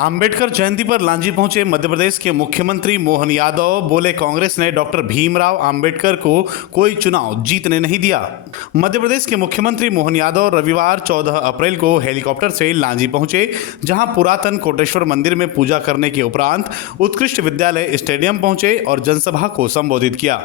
अंबेडकर जयंती पर लांजी पहुंचे मध्य प्रदेश के मुख्यमंत्री मोहन यादव बोले, कांग्रेस ने डॉक्टर भीमराव अंबेडकर को कोई चुनाव जीतने नहीं दिया। मध्य प्रदेश के मुख्यमंत्री मोहन यादव रविवार 14 अप्रैल को हेलीकॉप्टर से लांजी पहुंचे, जहां पुरातन कोटेश्वर मंदिर में पूजा करने के उपरांत उत्कृष्ट विद्यालय स्टेडियम पहुंचे और जनसभा को संबोधित किया।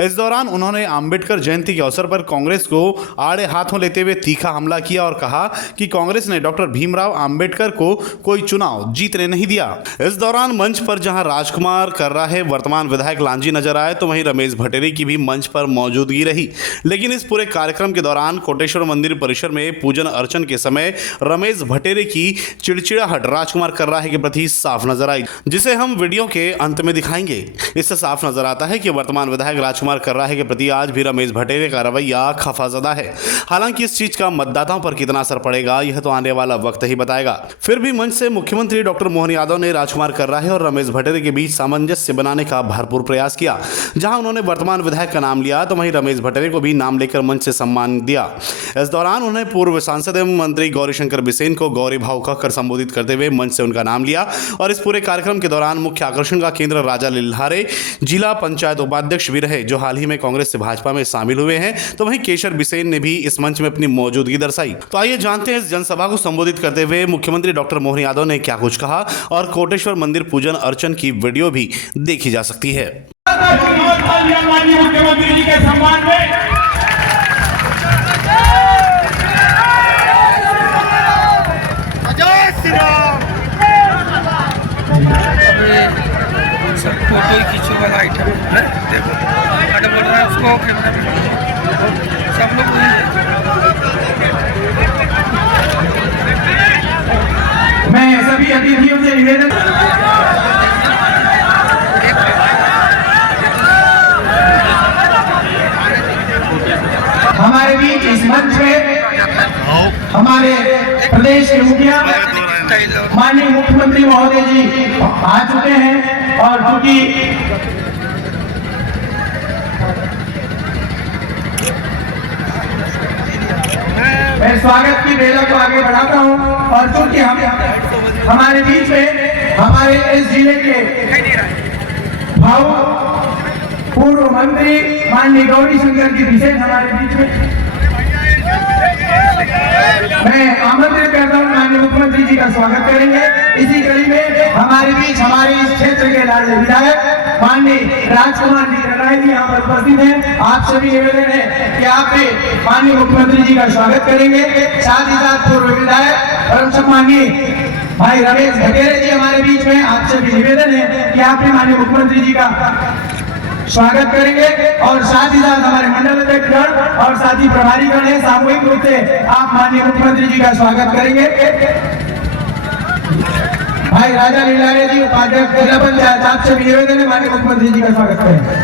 इस दौरान उन्होंने अंबेडकर जयंती के अवसर पर कांग्रेस को आड़े हाथों लेते हुए तीखा हमला किया और कहा कि कांग्रेस ने डॉक्टर भीमराव अंबेडकर को कोई चुनाव जीतने नहीं दिया। इस दौरान मंच पर जहां राजकुमार कर्राहे वर्तमान विधायक लांजी नजर आए, तो वहीं रमेश भटेरे की भी मंच पर मौजूदगी रही। लेकिन इस पूरे कार्यक्रम के दौरान कोटेश्वर मंदिर परिसर में पूजन अर्चन के समय रमेश भटेरे की चिड़चिड़ाहट राजकुमार कर्राहे के प्रति साफ नजर आई, जिसे हम वीडियो के अंत में दिखाएंगे। इससे साफ नजर आता है कि वर्तमान विधायक राजकुमार कर्राहे के प्रति आज भी रमेश भटेरे का रवैया खफाजदा है। हालांकि इस चीज का मतदाताओं पर कितना असर पड़ेगा, यह तो आने वाला वक्त ही बताएगा। फिर भी मंच से मुख्यमंत्री डॉक्टर मोहन यादव ने राजकुमार कर्राहे और रमेश भटेरे के बीच सामंजस्य बनाने का भरपूर प्रयास किया। जहां उन्होंने वर्तमान विधायक का नाम लिया, तो वहीं रमेश भटेरे को भी नाम लेकर मंच से सम्मान दिया। इस दौरान उन्होंने पूर्व सांसद एवं मंत्री गौरीशंकर बिसेन को गौरी भाव कहकर संबोधित करते हुए मंच से उनका नाम लिया। और इस पूरे कार्यक्रम के दौरान मुख्य आकर्षण का केंद्र राजा लिल्हारे जिला पंचायत उपाध्यक्ष भी रहे, जो हाल ही में कांग्रेस से भाजपा में शामिल हुए हैं। तो वहीं केशर बिसेन ने भी इस मंच में अपनी मौजूदगी दर्शाई। तो आइए जानते हैं इस जनसभा को संबोधित करते हुए मुख्यमंत्री डॉक्टर मोहन यादव ने क्या कुछ कहा, और कोटेश्वर मंदिर पूजन अर्चन की वीडियो भी देखी जा सकती है। माननीय मुख्यमंत्री जी के सम्मान में जय श्री राम। सब फोटो खींचो वाला आइटम है, देखो मैडम बोल रहा है उसको सब लोग मैं सभी अतिथियों से निवेदन हमारे बीच इस मंच में हमारे प्रदेश के मुखिया माननीय मुख्यमंत्री महोदय जी आ चुके हैं। और चूंकि मैं स्वागत की बेला को आगे बढ़ाता हूं, और चूंकि हमारे बीच में हमारे इस जिले के भाव पूर्व मंत्री माननीय गौरीशंकर जी बिसेन हमारे बीच में, मैं आमंत्रित करता हूं माननीय मुख्यमंत्री जी का स्वागत करेंगे। इसी कड़ी में हमारे बीच हमारे इस क्षेत्र के लाडले विधायक माननीय राजकुमार जी कर्राहे जी यहाँ पर उपस्थित हैं। आप सभी निवेदन है कि आप भी माननीय मुख्यमंत्री जी का स्वागत करेंगे। साथ ही साथ पूर्व विधायक परम सम्माननीय भाई रमेश भटेरे जी हमारे बीच में, आप सभी निवेदन है कि आप भी माननीय मुख्यमंत्री जी का स्वागत करेंगे। और साथ ही साथ हमारे मंडल अध्यक्षगण और साथी प्रभारीगण है, सामूहिक रूप से आप माननीय मुख्यमंत्री जी का स्वागत करेंगे। भाई राजा लिल्हारे जी उपाध्यक्ष जिला पंचायत, आप सभी निवेदन है माननीय मुख्यमंत्री जी का स्वागत करेंगे।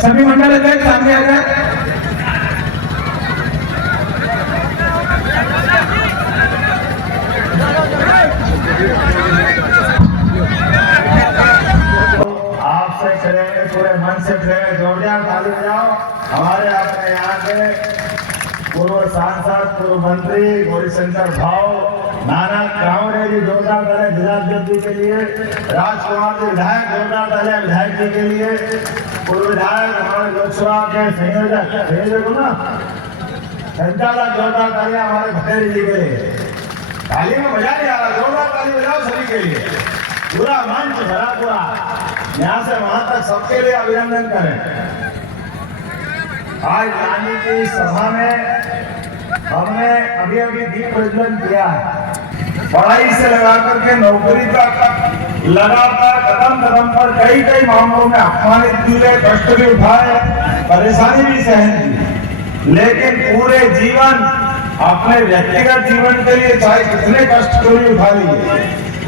सभी मंडल अध्यक्ष सामने आ जाए। पूरे मन से जोरदार ताली बजाओ। हमारे अपने यहाँ के पूर्व सांसद पूर्व मंत्री गौरीशंकर भाव नाना गाँव ने भी जोरदार ताली विधायक जी के लिए, राजकुमार जी विधायक जोरदार ताली विधायक जी के लिए, पूर्व विधायक हमारे लोकसभा के संयोजक ना संचालक जोरदार तालियां हमारे भटेरे जी के लिए। ताली में मजा नहीं आ रहा, जोरदार ताली बजाओ सभी के लिए। पूरा मंच भरा पूरा, यहाँ से वहां तक सबके लिए अभिनंदन करें। आज लांजी की सभा में हमने अभी दीप प्रज्वलन किया है। पढ़ाई से लगा करके नौकरी तक लगातार कदम कदम पर कई मामलों में अपमानित मिले, कष्ट भी उठाए, परेशानी भी सहन की, लेकिन पूरे जीवन अपने व्यक्तिगत जीवन के लिए चाहे कितने कष्ट क्यों नहीं उठा लिए,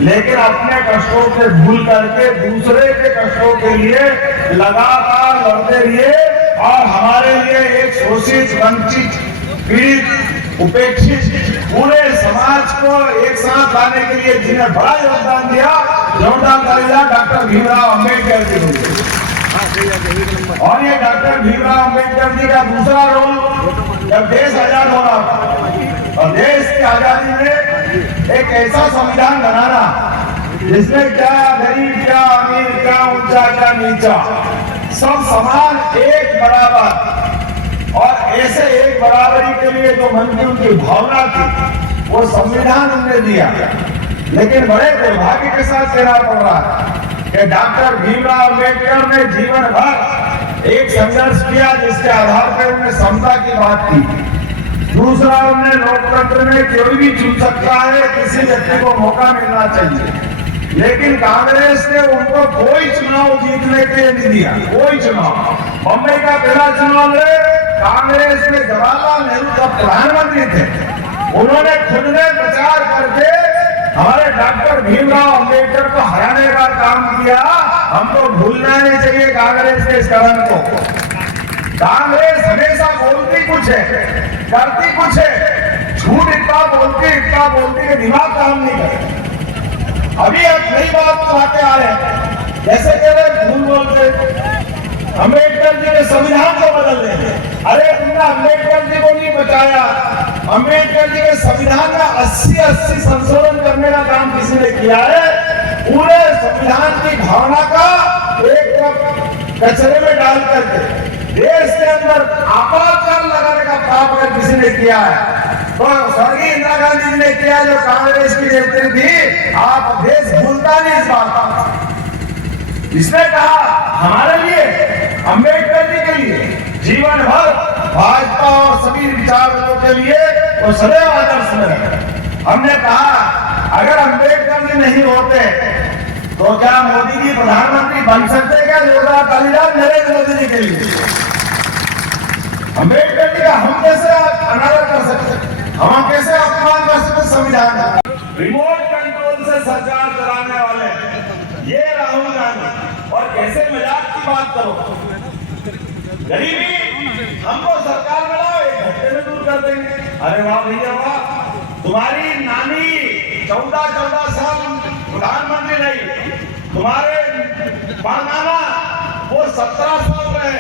लेकिन अपने कष्टों से भूल करके दूसरे के कष्टों के लिए लगातार लड़ते रहिए। और हमारे लिए एक शोषित, वंचित, पीड़ित, उपेक्षित पूरे समाज को एक साथ लाने के लिए जिन्हें बड़ा योगदान दिया, जोरदार तालियां डॉक्टर भीमराव अंबेडकर जी को। और ये डॉक्टर भीमराव अंबेडकर जी का दूसरा रोल, जब देश आजाद हो रहा था और देश की आजादी में एक ऐसा संविधान बनाना जिसमें क्या गरीब, क्या अमीर, क्या ऊंचा, क्या नीचा, सब समान, एक बराबर। और ऐसे एक बराबरी के लिए जो मन की उनकी भावना थी वो संविधान उन्होंने दिया। लेकिन बड़े दुर्भाग्य के साथ कहना पड़ रहा है कि डॉक्टर भीमराव अम्बेडकर ने जीवन भर एक संघर्ष किया जिसके आधार पर उन्होंने समता की बात की। दूसरा, उन्हें लोकतंत्र में कोई भी चुन सकता है, किसी व्यक्ति को मौका मिलना चाहिए। लेकिन कांग्रेस ने उनको कोई चुनाव जीतने के लिए नहीं दिया, कोई चुनाव। बम्बई का पहला चुनाव है, कांग्रेस में जवाहरलाल नेहरू जब प्रधानमंत्री थे, उन्होंने खुद ने प्रचार करके हमारे डॉक्टर भीमराव अम्बेडकर को हराने का काम किया। हमको भूलना नहीं चाहिए कांग्रेस के इस कदम को। कांग्रेस हमेशा बोलती कुछ है, करती कुछ है, झूठ इतना बोलती कि दिमाग काम नहीं करता। अभी एक नई बात लाके आ रहे हैं, जैसे कह रहे भूल बोलते अम्बेडकर जी के संविधान को बदल देंगे। अरे तुमने अम्बेडकर जी को नहीं बचाया। अम्बेडकर जी के संविधान का 80 संशोधन करने का काम किसी ने किया है? पूरे संविधान की भावना का एक तरफ कचरे में डाल करके देश के अंदर आपातकाल लगाने का पाप अगर किसी ने किया है तो स्वर्गीय इंदिरा गांधी जी ने किया, जो कांग्रेस की नेत्री थी। आप देश भूलता नहीं इस बात का। इसने कहा हमारे लिए, अम्बेडकर जी के लिए जीवन भर भाजपा और सभी विचारकों के लिए वो सदैव आदर्श में रहे। हमने कहा अगर अम्बेडकर जी नहीं होते तो क्या मोदी जी प्रधानमंत्री बन सकते? क्या जोरदार तालियां नरेंद्र मोदी जी के लिए। अम्बेडकर जी का हम कैसे अनादर कर सकते, हम कैसे अपमान कर सकते संविधान का? रिमोट कंट्रोल से सरकार चलाने वाले ये राहुल गांधी, और कैसे मजाक की बात करो। गरीबी हमको सरकार में लाओ, 1 घंटे में दूर कर देंगे। अरे वाह भैया वाह, तुम्हारी नानी 14 साल प्रधानमंत्री रही, तुम्हारे परनाना वो 17 साल रहे,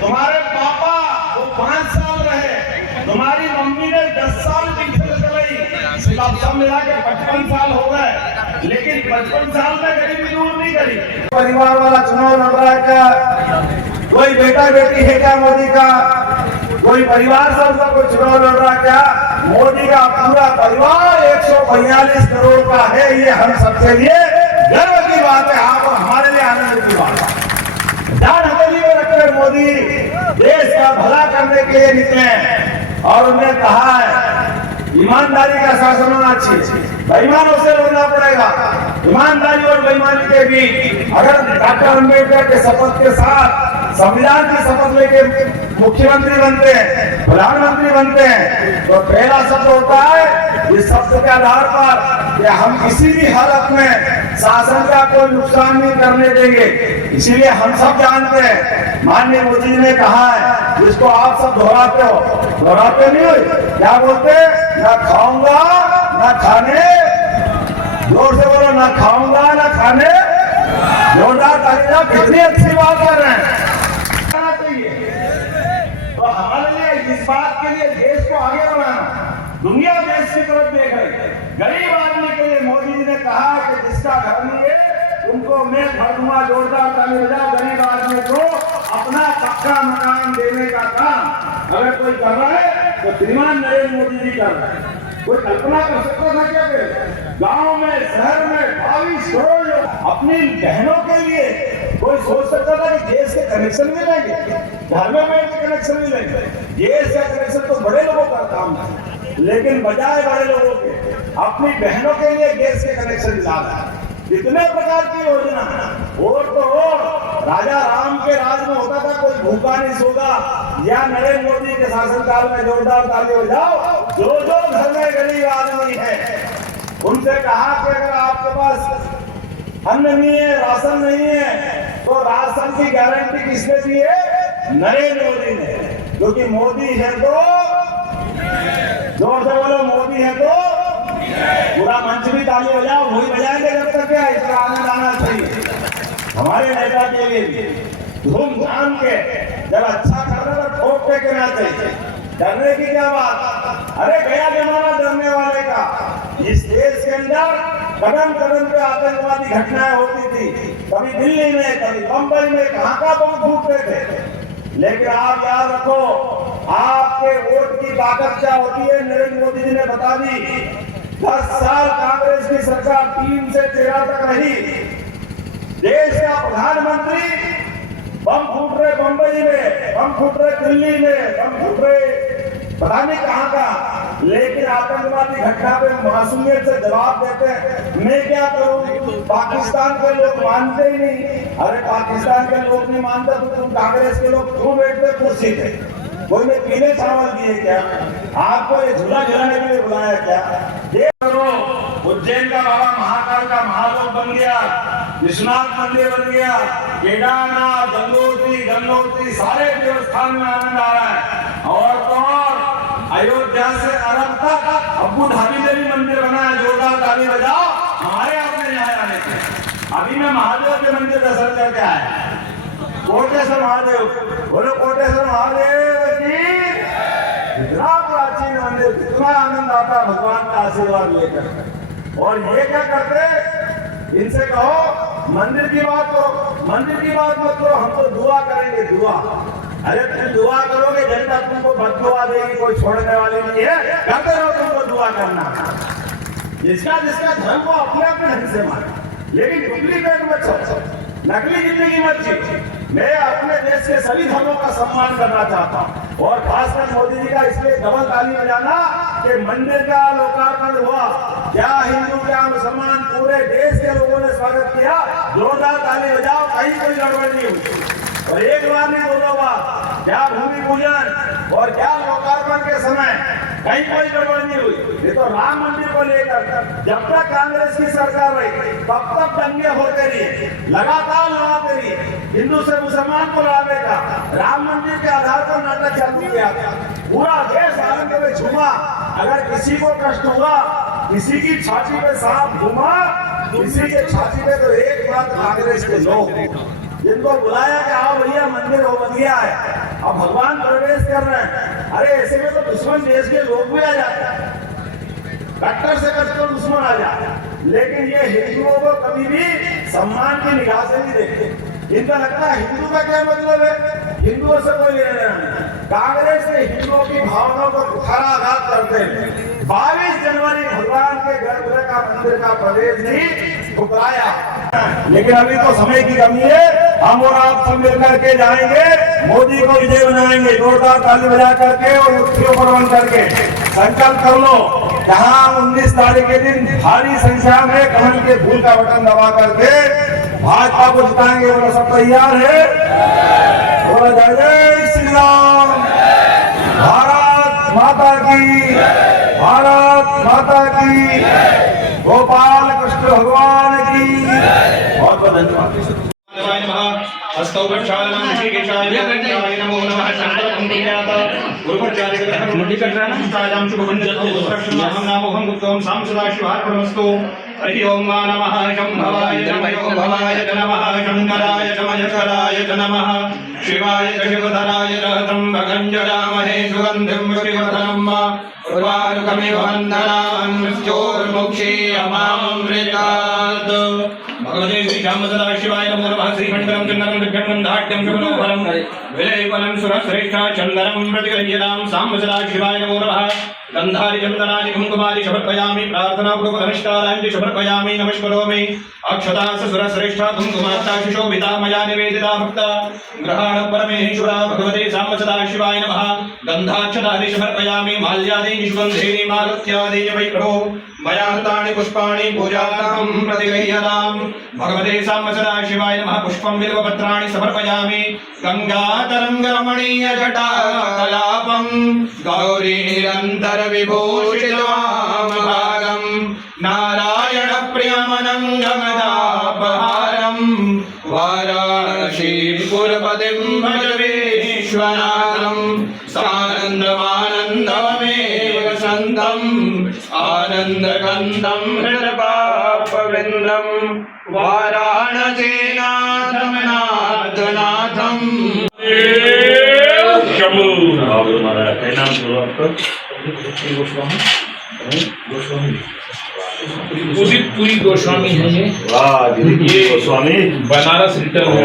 तुम्हारे पापा वो 5 साल रहे, तुम्हारी मम्मी ने 10 साल पीछे चलाई, सब मिला के 55 साल हो गए। लेकिन 55 साल में गरीबी दूर नहीं करी। परिवार वाला चुनाव लड़ रहा है क्या? कोई बेटा बेटी है क्या मोदी का? कोई परिवार से कोई चुनाव लड़ रहा है क्या? मोदी का पूरा परिवार 142 करोड़ का है। ये हम सबके लिए गर्व की बात है, आप हमारे लिए आनंद की बात है। जान हथेली में रखकर मोदी देश का भला करने के लिए निकले और उन्होंने कहा है ईमानदारी का शासन होना चाहिए, बेईमानों से लड़ना पड़ेगा। ईमानदारी और बेईमानी के बीच अगर डॉक्टर अम्बेडकर के शपथ के साथ संविधान की शपथ लेके मुख्यमंत्री बनते हैं, प्रधानमंत्री बनते हैं, तो पहला शब्द होता है इस शब्द के आधार पर कि हम किसी भी हालत में शासन का कोई नुकसान नहीं करने देंगे। इसीलिए हम सब जानते हैं, माननीय मोदी जी ने कहा है, जिसको आप सब दोहराते नहीं हुए, क्या बोलते? ना खाऊंगा ना खाने, जोर से बोलो, ना खाऊंगा ना खाने। जोरदार तालियां, कितनी अच्छी बात कर रहे हैं। तो हमारे लिए इस बात के लिए देश को आगे बढ़ाना, दुनिया देश की तरफ देख रही है। गरीब आदमी के लिए मोदी जी ने कहा कि जिसका घर नहीं है उनको मैं घर दूंगा। जोरदार ताली बजाओ। गरीब आदमी को अपना पक्का मकान देने का काम अगर कोई कर रहा है तो श्रीमान नरेंद्र मोदी जी कर रहे हैं। कोई कल्पना कर सकता था क्या? गांव में, शहर में 22 करोड़ लोग अपनी बहनों के लिए कोई सोच सकता था कि गैस के कनेक्शन मिलेंगे, घर में बैठ के कनेक्शन मिलेंगे? गैस का कनेक्शन तो बड़े लोगों का काम है, लेकिन बजाय बड़े लोगों के अपनी बहनों के लिए गैस के कनेक्शन मिला रहा है। कितने प्रकार की योजना, और तो और राजा राम के राज में होता था कोई भूखा नहीं सोगा, या नरेंद्र मोदी के शासनकाल में जोरदार ताली बजाओ। जो घर में गरीब आदमी है उनसे कहा कि अगर आपके पास अन्न नहीं है, राशन नहीं है, तो राशन की गारंटी किसने दी है? नरेंद्र मोदी ने। क्योंकि मोदी है तो, जोर से बोलो, मोदी है तो पूरा मंच भी ताली बजाओ, वही बजाएंगे जब तक क्या इसका आनंद आना चाहिए। हमारे नेता के लिए धूमधाम के जब अच्छा करना तो ठोक के कहना चाहिए। डरने की क्या बात? अरे गया जमाना डरने वाले का। इस देश के अंदर कदम कदम पे आतंकवादी घटनाएं होती थी, कभी दिल्ली में, कभी बंबई में, कहाँ बम फूटते थे। लेकिन आप याद रखो, आपके वोट की ताकत क्या होती है, नरेंद्र मोदी जी ने बता दी। 10 साल कांग्रेस की सरकार 3 से 13 तक रही, देश का प्रधानमंत्री बम फूट रहे बंबई में, बम फूट रहे दिल्ली में, बम फूट रहे पता नहीं कहां का, लेकिन आतंकवादी घटना पे मासूमियत से जवाब देते हैं। मैं क्या करूं, पाकिस्तान के लोग मानते ही नहीं। अरे पाकिस्तान के लोग नहीं मानते तो तुम कांग्रेस के लोग क्यों बैठते कुर्सी पे? कोई ने पीले चावल दिए क्या? आपको ये झूला झुलाने के लिए बुलाया क्या? ये करो, उज्जैन का बाबा महाकाल का महालोक बन गया, विश्वनाथ मंदिर बन गया, केदारनाथ, गंगोत्री सारे देवस्थान में आनंद आ रहा है। और तो अयोध्या से अरब तक अबू धाबी में भी मंदिर बना है। जोरदार ताली बजाओ हमारे आपने यहाँ आने के। अभी मैं महादेव के मंदिर दर्शन करके आया, कोटेश्वर महादेव। बोलो कोटेश्वर महादेव की। इतना प्राचीन मंदिर, कितना आनंद आता है भगवान का आशीर्वाद लेकर। और ये क्या करते, इनसे कहो मंदिर की बात करो, मंदिर की बात मत करो, हम तो दुआ करेंगे, दुआ। अरे तुम दुआ करोगे, जनता तुमको बददुआ देगी, कोई छोड़ने वाली नहीं है। करते रहो तुमको दुआ करना, जिसका जिसका धर्म को अपने अपने ढंग से माने, लेकिन डुप्लीकेट मत चलो, नकली जिंदगी मत जियो। मैं अपने देश के सभी धर्मों का सम्मान करना चाहता हूँ, और खासकर मोदी जी का इसलिए डबल ताली बजाना कि मंदिर का लोकार्पण हुआ। क्या हिंदू, क्या मुसलमान, पूरे देश के लोगों ने स्वागत किया। जोरदार ताली बजाओ, कहीं कोई गड़बड़ नहीं हुई। और एक बार नहीं, 2 बार, क्या भूमि पूजन और क्या लोकार्पण के समय कहीं कोई गड़बड़ नहीं हुई। ये तो राम मंदिर को लेकर जब तक कांग्रेस की सरकार रही तब तक दंगे होते रहे, लगातार लड़ाते रहे, हिंदू से मुसलमान को लड़ाने का। राम मंदिर के आधार पर नाटक चालू किया था, पूरा देश आनंद में झूमा। अगर किसी को कष्ट हुआ, किसी की छाती पे सांप घूमा, किसी के छाती पे, तो एक बात कांग्रेस के लोग जिनको बुलाया कि आओ भैया मंदिर हो गया है, अब भगवान प्रवेश कर रहे हैं। अरे ऐसे में तो दुश्मन देश के लोग भी आ जाते हैं, कट्टर से कट्टर दुश्मन आ जाते हैं। लेकिन ये हिंदुओं को कभी भी सम्मान की निगाह से नहीं देखते। इनका लगता है हिंदू का क्या मतलब है, हिंदुओं से कोई लेना देना नहीं। कांग्रेस ने हिंदुओं की भावनाओं को कुठाराघात करते हैं। 22 जनवरी भगवान के गर्भगृह का मंदिर का प्रवेश नहीं ठुकराया। लेकिन अभी तो समय की कमी है, हम और आप सब मिल करके जाएंगे, मोदी को विजय बनाएंगे। जोरदार ताली बजा करके और मुट्ठियों पर बंद करके संकल्प कर लो। जहां 19 तारीख के दिन भारी संख्या में कमल के फूल का बटन दबा करके भाजपा को जिताएंगे। बोलो सब तैयार है? बोलो जय जय श्री राम। भारत माता की, भारत माता की, गोपाल कृष्ण भगवान की। बहुत बहुत धन्यवाद। हस्तौ प्रक्षालनं ऋषिकेशाय नमो नमः। शंकरं पुण्यात गुरुपचार्य मुट्ठी कटरानां शुभवंदनं नामोहं गुप्तों सांसदाशिवार्पणमस्तु। हरि ओम नमः शंभवाय नमः भवाय नमः शंकराय शमयकराय नमः शिवाय शिवधराय त्र्यंबकं यजामहे सुगन्धिं पुष्टिवर्धनम् उर्वारुकमिव वन्दनान् मृत्योर्मुक्षे अमामृतात्। भगवते श्री श्याम सदा शिवाय नमो नमः। श्रीमण्डलं चन्दनं दिव्यमन्दाढ्यं शुभनोहरं विलयवनं सुरश्रेष्ठा चन्दनं प्रतिगृह्यतां साम सदा शिवाय नमो नमः। गन्धारि चन्दनानि कुङ्कुमानि समर्पयामि प्रार्थनापूर्वकनिष्ठाराञ्च समर्पयामि नमस्करोमि। अक्षताः सुरश्रेष्ठा कुङ्कुमार्ता सुशोभिता मया निवेदिता भक्ता ग्रहाण परमेश्वरा भगवते साम सदा शिवाय नमः। गन्धाक्षतानि समर्पयामि माल्यादीनि सुगन्धीनि मारुत्यादीनि वै प्रभो मया हृतानि पुष्पाणि पूजार्थं प्रतिगृह्यताम्। भगवते साम सदा शिवाय नमः। पुष्पं बिल्वपत्राणि समर्पयामि। गङ्गातरङ्गरमणीय जटाकलापं गौरीरन्तर विभूषितवामभागं नारायण प्रियमनङ्गमदापहारं वाराणसीपुरपतिं भज विश्वनाथं सानन्दमानन्दमेव वसन्तम् आनन्दकन्दं हृदपापवृन्दं वाराणसीनाथं शंभू। महाराज क्या नाम आपका? गोस्वामी। पूरी गोस्वामी है ये वाह गिरिगिरी गोस्वामी बनारस रिटर्न है।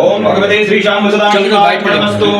ओम भगवते श्री श्याम सुदाशिवाय नमस्तु।